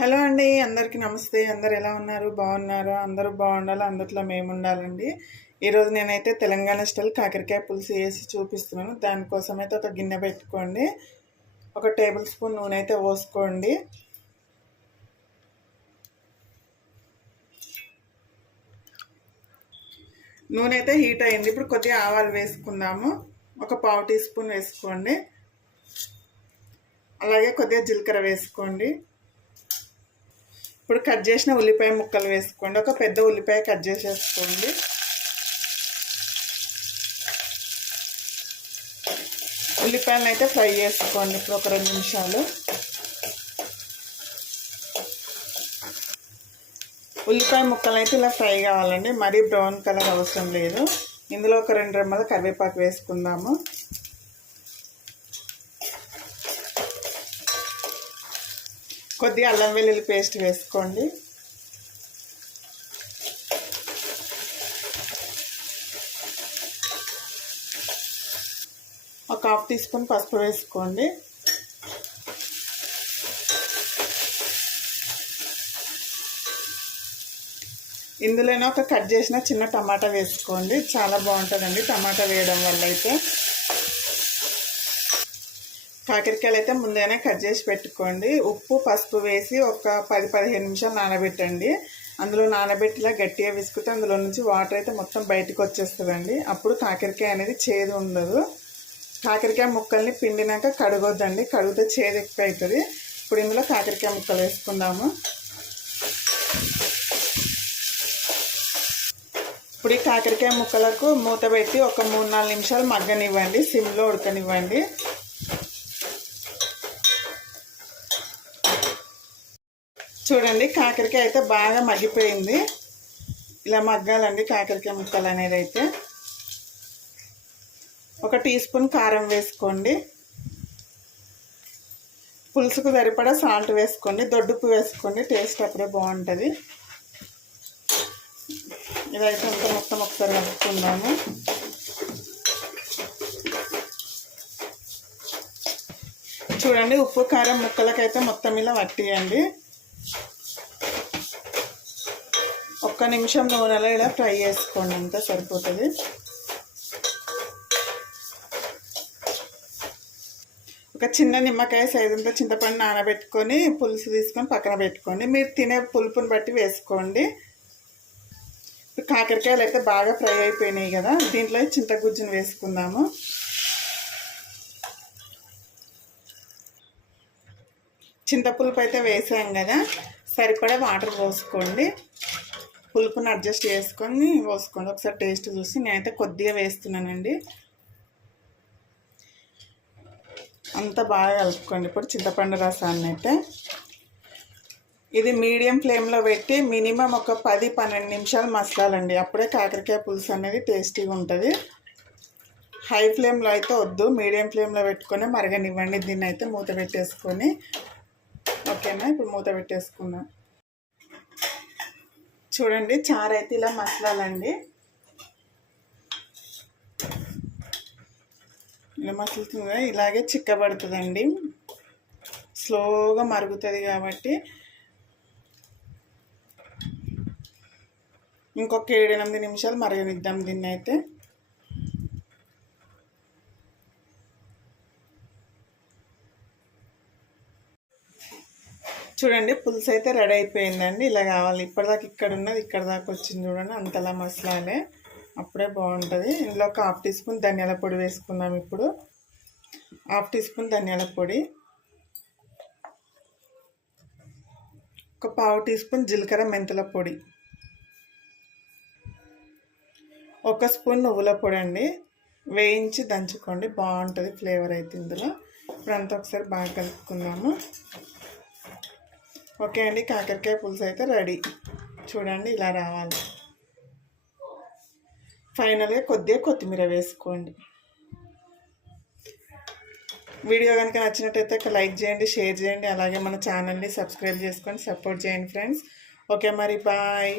Hello అండి, అందరికీ నమస్తే. అందరు ఎలా ఉన్నారు? బాగున్నారా? అందరూ బాగుండాలి, అందుట్లో మేము ఉండాలండి. ఈరోజు నేనైతే తెలంగాణ స్టైల్ కాకరకాయ పులుసు వేసి చూపిస్తున్నాను. దానికోసం అయితే ఒక గిన్నె పెట్టుకోండి. 1 టేబుల్ స్పూన్ నూనె అయితే పోసుకోండి. నూనె అయితే హీట్ అయింది. ఇప్పుడు కొద్దిగా ఆవాలు వేసుకుందాము. 1 పావు టీ స్పూన్ వేసుకోండి. అలాగే కొద్దిగా జీలకర్ర వేసుకోండి. ఇప్పుడు కట్ చేసిన ఉల్లిపాయ ముక్కలు వేసుకోండి. 1 పెద్ద ఉల్లిపాయ కట్ చేసేసుకోండి. ఉల్లిపాయలను అయితే ఫ్రై చేసుకోండి ఇప్పుడు 1 2 నిమిషాలు. ఉల్లిపాయ ముక్కలు అయితే ఇలా ఫ్రై కావాలండి, మరీ బ్రౌన్ కలర్ అవసరం లేదు. ఇందులో 1 2 రెమ్మల కరివేపాకు వేసుకుందాము. కొద్దిగా అల్లం వెల్లుల్లి పేస్ట్ వేసుకోండి. ఒక 1/2 టీ స్పూన్ పసుపు వేసుకోండి. ఇందులోనే ఒక కట్ చేసిన చిన్న టమాటా వేసుకోండి. చాలా బాగుంటుందండి టమాటా వేయడం వల్ల. అయితే కాకరకాయలు అయితే ముందుగానే కట్ చేసి పెట్టుకోండి. ఉప్పు పసుపు వేసి ఒక 10-15 నిమిషాలు నానబెట్టండి. అందులో నానబెట్టిలా గట్టిగా విసుకుతే అందులో నుంచి వాటర్ అయితే మొత్తం బయటకు వచ్చేస్తుందండి. అప్పుడు కాకరకాయ అనేది చేదు ఉండదు. కాకరకాయ ముక్కల్ని పిండినాక కడగొద్దండి, కడిగితే చేదు ఎక్కువ అవుతుంది. ఇప్పుడు ఇందులో కాకరకాయ ముక్కలు వేసుకుందాము. ఇప్పుడు ఈ కాకరకాయ ముక్కలకు మూత పెట్టి ఒక 3-4 నిమిషాలు మగ్గనివ్వండి, సిమ్లో ఉడకనివ్వండి. చూడండి, కాకరకాయ అయితే బాగా మగ్గిపోయింది. ఇలా మగ్గాలండి కాకరకాయ ముక్కలు అనేది. అయితే 1 టీ స్పూన్ కారం వేసుకోండి. పులుసుకు సరిపడా సాల్ట్ వేసుకోండి. దొడ్డుప్పు వేసుకోండి, టేస్ట్ అప్పుడే బాగుంటుంది. ఇదైతే అంతా మొత్తం ఒకసారి కలుపుకుందాము. చూడండి, ఉప్పు కారం ముక్కలకైతే మొత్తం ఇలా పట్టియండి. 1 నిమిషం నూనెలో ఇలా ఫ్రై చేసుకోండి, అంతా సరిపోతుంది. ఒక చిన్న నిమ్మకాయ సైజుంతా చింతపండు నానబెట్టుకొని పులుసు తీసుకొని పక్కన పెట్టుకోండి. మీరు తినే పులుపుని బట్టి వేసుకోండి. కాకరకాయలు అయితే బాగా ఫ్రై అయిపోయినాయి కదా, దీంట్లో చింతగుజ్జును వేసుకుందాము. చింతపులుపు అయితే వేసాం కదా, సరిపడా వాటర్ పోసుకోండి. పులుపుని అడ్జస్ట్ చేసుకొని పోసుకోండి. ఒకసారి టేస్ట్ చూసి నేనైతే కొద్దిగా వేస్తున్నానండి. అంతా బాగా కలుపుకోండి. ఇప్పుడు చింతపండు రసాన్ని అయితే ఇది మీడియం ఫ్లేమ్లో పెట్టి మినిమం ఒక 10-12 నిమిషాలు మసలాలండి. అప్పుడే కాకరకాయ పులుసు అనేది టేస్టీగా ఉంటుంది. హై ఫ్లేమ్లో అయితే వద్దు, మీడియం ఫ్లేమ్లో పెట్టుకొని మరగనివ్వండి. దీన్ని అయితే మూత పెట్టేసుకొని, ఓకేనా? ఇప్పుడు మూత పెట్టేసుకుందాం. చూడండి, చారు అయితే ఇలా మసలాలండి. ఇలా మసులుతుంది, ఇలాగే చిక్కబడుతుందండి. స్లోగా మరుగుతుంది కాబట్టి ఇంకొక 7-8 నిమిషాలు మరగనిద్దాం దీన్ని అయితే. చూడండి, పులుసు అయితే రెడీ అయిపోయిందండి. ఇలా కావాలి. ఇప్పటిదాకా ఇక్కడ ఉన్నది ఇక్కడ దాకా వచ్చింది చూడండి, అంతలా మసలాలే, అప్పుడే బాగుంటుంది. ఇందులో ఒక 1/2 టీ స్పూన్ ధనియాల పొడి వేసుకుందాం. ఇప్పుడు 1/2 టీ స్పూన్ ధనియాల పొడి, ఒక పావు టీ స్పూన్ జీలకర్ర మెంతుల పొడి, 1 స్పూన్ నువ్వుల పొడి అండి. వేయించి దంచుకోండి, బాగుంటుంది ఫ్లేవర్ అయితే ఇందులో. ఇప్పుడు అంతా ఒకసారి బాగా కలుపుకుందాము. ఓకే అండి, కాకరకాయ పులుసు అయితే రెడీ. చూడండి, ఇలా రావాలి. ఫైనల్గా కొద్దిగా కొత్తిమీర వేసుకోండి. వీడియో కనుక నచ్చినట్టయితే ఒక లైక్ చేయండి, షేర్ చేయండి, అలాగే మన ఛానల్ని సబ్స్క్రైబ్ చేసుకొని సపోర్ట్ చేయండి ఫ్రెండ్స్. ఓకే మరి, బాయ్.